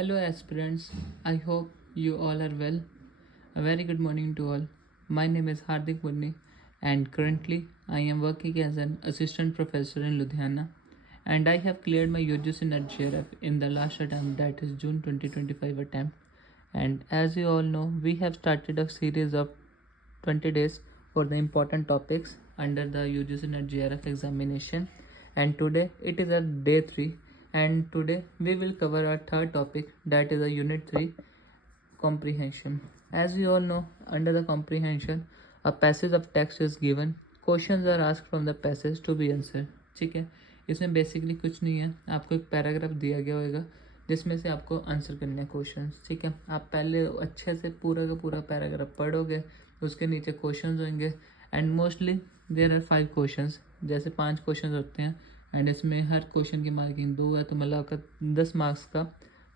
Hello, aspirants. I hope you all are well. A very good morning to all. My name is Hardik Munni, and currently I am working as an assistant professor in Ludhiana. And I have cleared my UGC NET JRF in the last attempt, that is June 2025 attempt. And as you all know, we have started a series of 20 days for the important topics under the UGC NET JRF examination. And today it is at day 3, and today we will cover our third topic, that is a unit 3 comprehension. As you all know, under the comprehension a passage of text is given, questions are asked from the passage to be answered. ठीक है, इसमें basically कुछ नहीं है, आपको एक paragraph दिया गया होगा जिसमें से आपको आंसर करने हैं क्वेश्चन। ठीक है, आप पहले अच्छे से पूरा का पूरा पैराग्राफ पढ़ोगे, उसके नीचे क्वेश्चंस होंगे and mostly there are 5 questions, जैसे 5 क्वेश्चंस होते हैं एंड इसमें हर क्वेश्चन की मार्किंग 2 है, तो मतलब आपका 10 मार्क्स का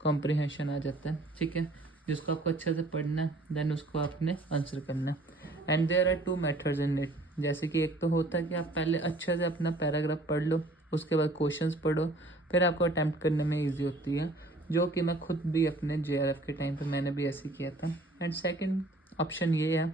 कॉम्प्रिहेंशन आ जाता है। ठीक है, जिसको आपको अच्छे से पढ़ना है, देन उसको आपने आंसर करना है। And there are 2 methods in it, जैसे कि एक तो होता है कि आप पहले अच्छे से अपना पैराग्राफ पढ़ लो, उसके बाद क्वेश्चंस पढ़ो, फिर आपको अटैम्प्ट करने में ईजी होती है, जो कि मैं खुद भी अपने JRF के टाइम पे मैंने भी ऐसे किया था। एंड सेकंड ऑप्शन ये है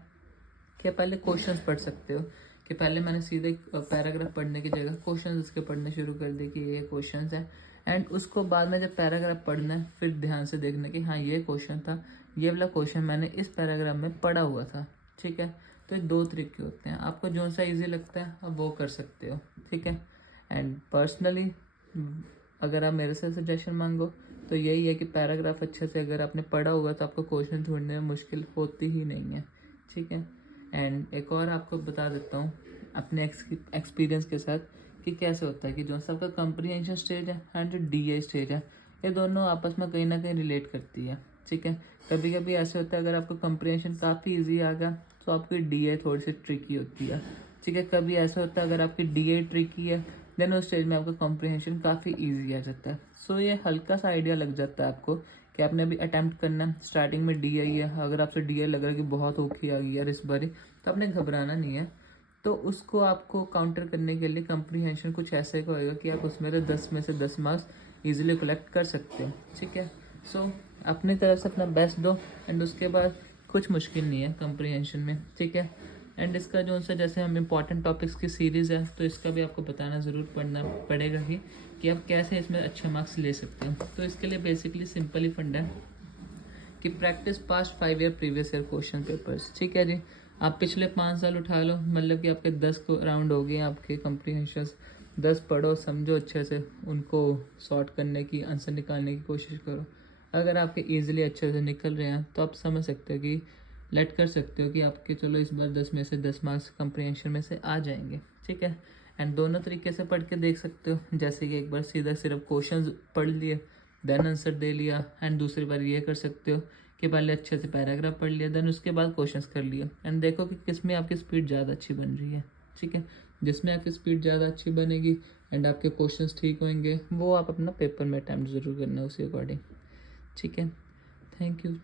कि आप पहले क्वेश्चंस पढ़ सकते हो, कि पहले मैंने सीधे पैराग्राफ पढ़ने की जगह क्वेश्चंस इसके पढ़ने शुरू कर दिए कि ये क्वेश्चंस है, एंड उसको बाद में जब पैराग्राफ पढ़ना है फिर ध्यान से देखना कि हाँ ये क्वेश्चन था, ये वाला क्वेश्चन मैंने इस पैराग्राफ में पढ़ा हुआ था। ठीक है, तो ये 2 तरीके होते हैं, आपको जो सा ईजी लगता है आप वो कर सकते हो। ठीक है, एंड पर्सनली अगर आप मेरे से सजेशन मांगो तो यही है कि पैराग्राफ अच्छे से अगर आपने पढ़ा हुआ तो आपको क्वेश्चन ढूंढने में मुश्किल होती ही नहीं है। ठीक है, एंड एक और आपको बता देता हूँ अपने एक्सपीरियंस के साथ कि कैसे होता है कि जो सबका कॉम्प्रिहेंशन स्टेज है एंड जो DI स्टेज है, ये दोनों आपस में कहीं ना कहीं रिलेट करती है। ठीक है, कभी कभी ऐसे होता है अगर आपका कॉम्प्रिहेंशन काफ़ी ईजी आ गया तो आपकी DI थोड़ी सी ट्रिकी होती है। ठीक है, कभी ऐसा होता है अगर आपकी DI ट्रिकी है देन उस स्टेज में आपका कॉम्प्रिहेंशन काफ़ी ईजी आ जाता है। सो ये हल्का सा आइडिया लग जाता है आपको कि आपने अभी अटैम्प्ट करना है, स्टार्टिंग में DI है, अगर आपसे DI लग रहा है कि बहुत औखी आ गई यार इस बारी, तो आपने घबराना नहीं है। तो उसको आपको काउंटर करने के लिए कॉम्प्रिहेंशन कुछ ऐसे का होएगा कि आप उसमें से 10 में से 10 मार्क्स ईजिली कलेक्ट कर सकते हो। ठीक है, सो अपनी तरफ से अपना बेस्ट दो एंड उसके बाद कुछ मुश्किल नहीं है कॉम्प्रिहेंशन में। ठीक है, एंड इसका जो सा जैसे हम इम्पॉर्टेंट टॉपिक्स की सीरीज़ है तो इसका भी आपको बताना ज़रूर पड़ना पड़ेगा ही कि आप कैसे इसमें अच्छे मार्क्स ले सकते हो। तो इसके लिए बेसिकली सिंपल ही फंड है कि practice past 5 year previous year question papers. ठीक है जी, आप पिछले 5 साल उठा लो, मतलब कि आपके 10 राउंड हो गए आपके कॉम्प्रिहेंशंस, 10 पढ़ो समझो अच्छे से, उनको सॉर्ट करने की आंसर निकालने की कोशिश करो। अगर आपके ईजिली अच्छे से निकल रहे हैं तो आप समझ सकते हो कि लेट कर सकते हो कि आपके चलो इस बार 10 में से 10 मार्क्स कॉम्प्रिहेंशन में से आ जाएंगे। ठीक है, एंड दोनों तरीके से पढ़ के देख सकते हो, जैसे कि एक बार सीधा सिर्फ क्वेश्चंस पढ़ लिए देन आंसर दे लिया, एंड दूसरी बार ये कर सकते हो कि पहले अच्छे से पैराग्राफ पढ़ लिया देन उसके बाद क्वेश्चंस कर लिया, एंड देखो कि किस में आपकी स्पीड ज़्यादा अच्छी बन रही है। ठीक है, जिसमें आपकी स्पीड ज़्यादा अच्छी बनेगी एंड आपके क्वेश्चंस ठीक होंगे वो आप अपना पेपर में अटैम्प्ट ज़रूर करना उसी अकॉर्डिंग। ठीक है, थैंक यू।